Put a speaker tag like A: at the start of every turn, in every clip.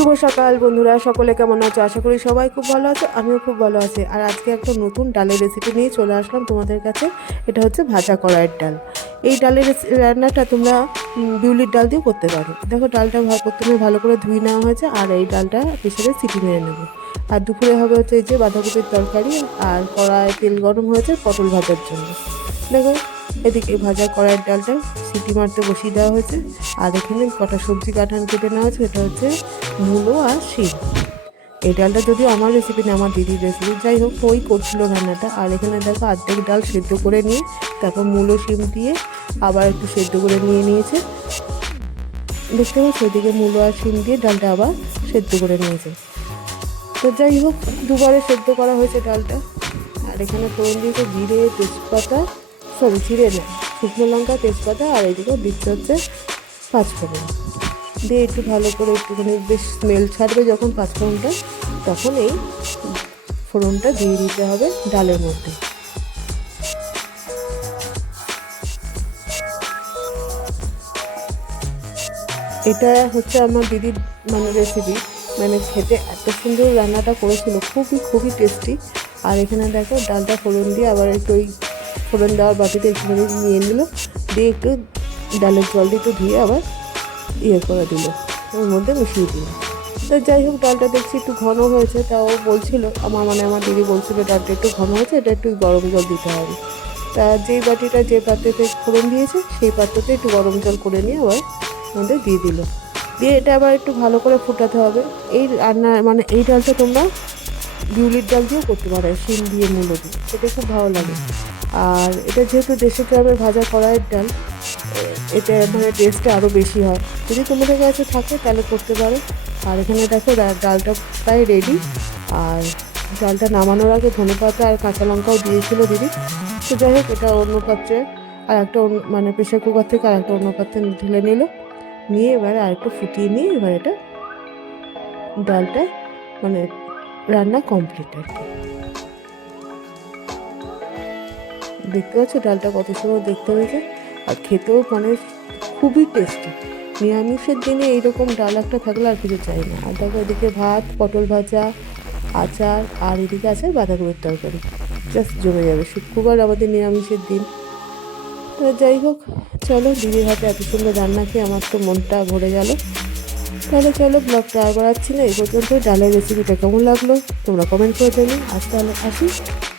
A: শুভ সকাল বন্ধুরা, সকলে কেমন আছো? আশা করি সবাই খুব ভালো আছো, আমিও খুব ভালো আছি। আর আজকে একটা নতুন ডালের রেসিপি নিয়ে চলে আসলাম তোমাদের কাছে। এটা হচ্ছে ভাজা কড়াইয়ের ডাল। এই ডালের রান্নাটা তোমরা বিউলির ডাল দিয়ে করতে পারো। দেখো ডালটা প্রথমে ভালো করে ধুয়ে নেওয়া হয়েছে, আর এই ডালটা প্রেসারে সিটি মেরে নেব। আর দুপুরে হবে হচ্ছে এই যে বাঁধাকপির তরকারি, আর কড়ায় তেল গরম হয়েছে পটল ভাজার জন্য। দেখো। এদিকে ভাজা কড়াইয়ের ডালটা সিটি মারতে বসিয়ে দেওয়া হয়েছে। আর এখানে কটা সবজি কাঠান কেটে নেওয়া হয়েছে এটা হচ্ছে মূলো আর শিম। এই ডালটা যদিও আমার রেসিপি না, আমার দিদির রেসিপি যাই হোক ওই করছিল রান্নাটা। আর এখানে দেখো অর্ধেক ডাল সেদ্ধ করে নিয়ে, তারপর মূলো, শিম দিয়ে আবার একটু সেদ্ধ করে নিয়ে নিয়েছে। দেখতে পাচ্ছ ওইদিকে মূলো আর শিম দিয়ে ডালটা আবার সেদ্ধ করে নিয়েছে। তো যাই হোক, দুবারে সেদ্ধ করা হয়েছে ডালটা। আর এখানে ফোড়ন দিয়েছে জিরে, তেজপাতা সরি জিরে না শুকনো লঙ্কা, তেজপাতা আর এদিকে দিচ্ছে হচ্ছে পাঁচফোড়ন। দিয়ে একটু ভালো করে একটুখানি বেশ স্মেল ছাড়বে যখন পাঁচফোড়নটা, তখন এই ফোড়নটা দিয়ে দিতে হবে ডালের মধ্যে। এটা হচ্ছে আমার দিদির মানে রেসিপি মানে খেতে এত সুন্দর রান্নাটা করেছিল, খুবই খুবই টেস্টি আর এখানে দেখো ডালটা ফোড়ন দিয়ে আবার একটু ওই ফোড়ন দেওয়ার বাটিতে একটুখানি নিয়ে নিল, দিয়ে একটু ডালের জল দিয়ে একটু ধুয়ে আবার ইয়ে করে দিল, ওর মধ্যে মিশিয়ে দিল। তো যাই হোক, ডালটা দেখছি একটু ঘন হয়েছে, তাও বলছিল, আমার মানে আমার দিদি বলছিল ডালটা একটু ঘন হয়েছে, এটা একটু গরম জল দিতে হবে। তা যেই বাটিটা, যে পাত্রতে ফোড়ন দিয়েছে, সেই পাত্রতে একটু গরম জল করে নিয়ে আবার মধ্যে দিয়ে দিল। দিয়ে এটা আবার একটু ভালো করে ফুটাতে হবে। এই রান্না মানে এই ডালটা তোমরা বিউলির ডাল দিয়েও করতে পারো, শিম দিয়ে মূলো দিয়ে সেটা খুব ভালো লাগে। আর এটা যেহেতু দেশি গ্রামের ভাজা কড়াইয়ের ডাল এটা মানে টেস্টটা আরও বেশি হয়। যদি তোমাদের কাছে থাকে, তাহলে করতে পারো। আর এখানে দেখো ডালটা প্রায় রেডি আর ডালটা নামানোর আগে ধনে পাতা আর কাঁচা লঙ্কাও দিয়েছিল দিদি। তো যাই হোক, এটা অন্য পাত্রে আর একটা মানে প্রেশার কুকার থেকে আর একটা অন্য পাত্রে ঢেলে নিল। নিয়ে এবারে আরেকটু ফুটিয়ে নিয়ে এবার এটা ডালটা মানে রান্না কমপ্লিট আর কি। দেখতে পাচ্ছ ডালটা কত সুন্দর দেখতে হয়েছে। আর খেতেও মানে খুবই টেস্টি নিরামিষের দিনে এইরকম ডাল একটা থাকলে আর কিছু চাই না। আর তারপর এদিকে ভাত, পটল ভাজা, আচার, আর এদিকে আছে বাঁধাকপির তরকারি। জাস্ট জমে যাবে। শুক্রবার আমাদের নিরামিষের দিন। তো যাই হোক, চলো দিদির হাতে এত সুন্দর রান্না খেয়ে আমার তো মনটা ভরে গেল। তাহলে চলো ব্লগটা আর বাড়াচ্ছি না, এই পর্যন্ত। ডালের রেসিপিটা কেমন লাগল, তোমরা কমেন্ট করে দেবে আজ তাহলে আসি।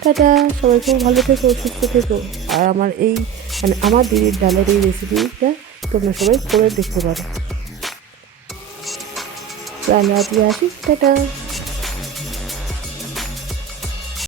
A: টাটা, সবাই খুব ভালো থেকো, সুস্থ থেকো। আর আমার এই মানে আমার দিদির ডালের এই রেসিপিটা তোমরা সবাই করে দেখতে পারো। তাহলে আজকে আসি। টাটা।